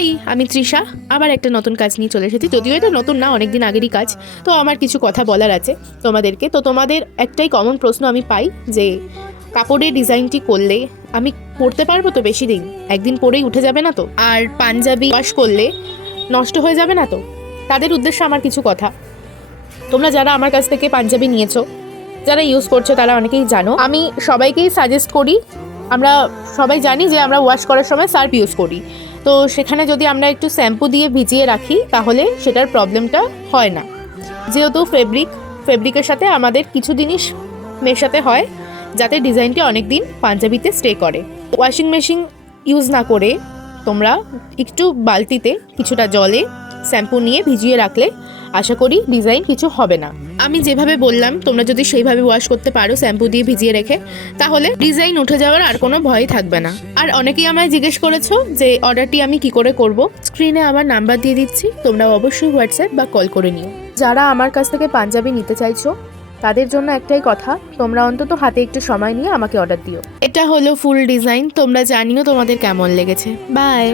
High, আমি তৃষা। আবার একটা নতুন কাজ নিয়ে চলে এসেছি, যদিও এটা নতুন না, অনেকদিন আগেরই কাজ। তো আমার কিছু কথা বলার আছে তোমাদেরকে। তো তোমাদের একটাই কমন প্রশ্ন আমি পাই যে কাপড়ের ডিজাইনটি করলে আমি পরতে পারবো তো বেশি দিন? একদিন পরেই উঠে যাবে না তো? আর পাঞ্জাবি ওয়াশ করলে নষ্ট হয়ে যাবে না তো? তাদের উদ্দেশ্যে আমার কিছু কথা। তোমরা যারা আমার কাছ থেকে পাঞ্জাবি নিয়েছো, যারা ইউজ করছো, তারা অনেকেই জানো আমি সবাইকেই সাজেস্ট করি, আমরা সবাই জানি যে আমরা ওয়াশ করার সময় সার্ফ ইউজ করি। তো সেখানে যদি আমরা একটু শ্যাম্পু দিয়ে ভিজিয়ে রাখি তাহলে সেটার প্রবলেমটা হয় না। যেহেতু ফেব্রিকের সাথে আমাদের কিছু জিনিস মেশাতে হয় যাতে ডিজাইনটি অনেক দিন পাঞ্জাবিতে স্টে করে। ওয়াশিং মেশিন ইউজ না করে তোমরা একটু বালতিতে কিছুটা জলে শ্যাম্পু নিয়ে ভিজিয়ে রাখলে আশা করি ডিজাইন কিছু হবে না। আমি যেভাবে বললাম তোমরা যদি সেইভাবে ওয়াশ করতে পারো শ্যাম্পু দিয়ে ভিজিয়ে রেখে, তাহলে ডিজাইন উঠে যাওয়ার আর কোনো ভয় থাকবে না। আর অনেকেই আমায় জিজ্ঞেস করেছো যে অর্ডারটি আমি কি করে করব। স্ক্রিনে আমার নাম্বার দিয়ে দিচ্ছি, তোমরা অবশ্যই হোয়াটসঅ্যাপ বা কল করে নিও। যারা আমার কাছ থেকে পাঞ্জাবি নিতে চাইছো তাদের জন্য একটাই কথা, তোমরা অন্তত হাতে একটু সময় নিয়ে আমাকে অর্ডার দিও। এটা হলো ফুল ডিজাইন, তোমরা জানিও তোমাদের কেমন লেগেছে। বাই।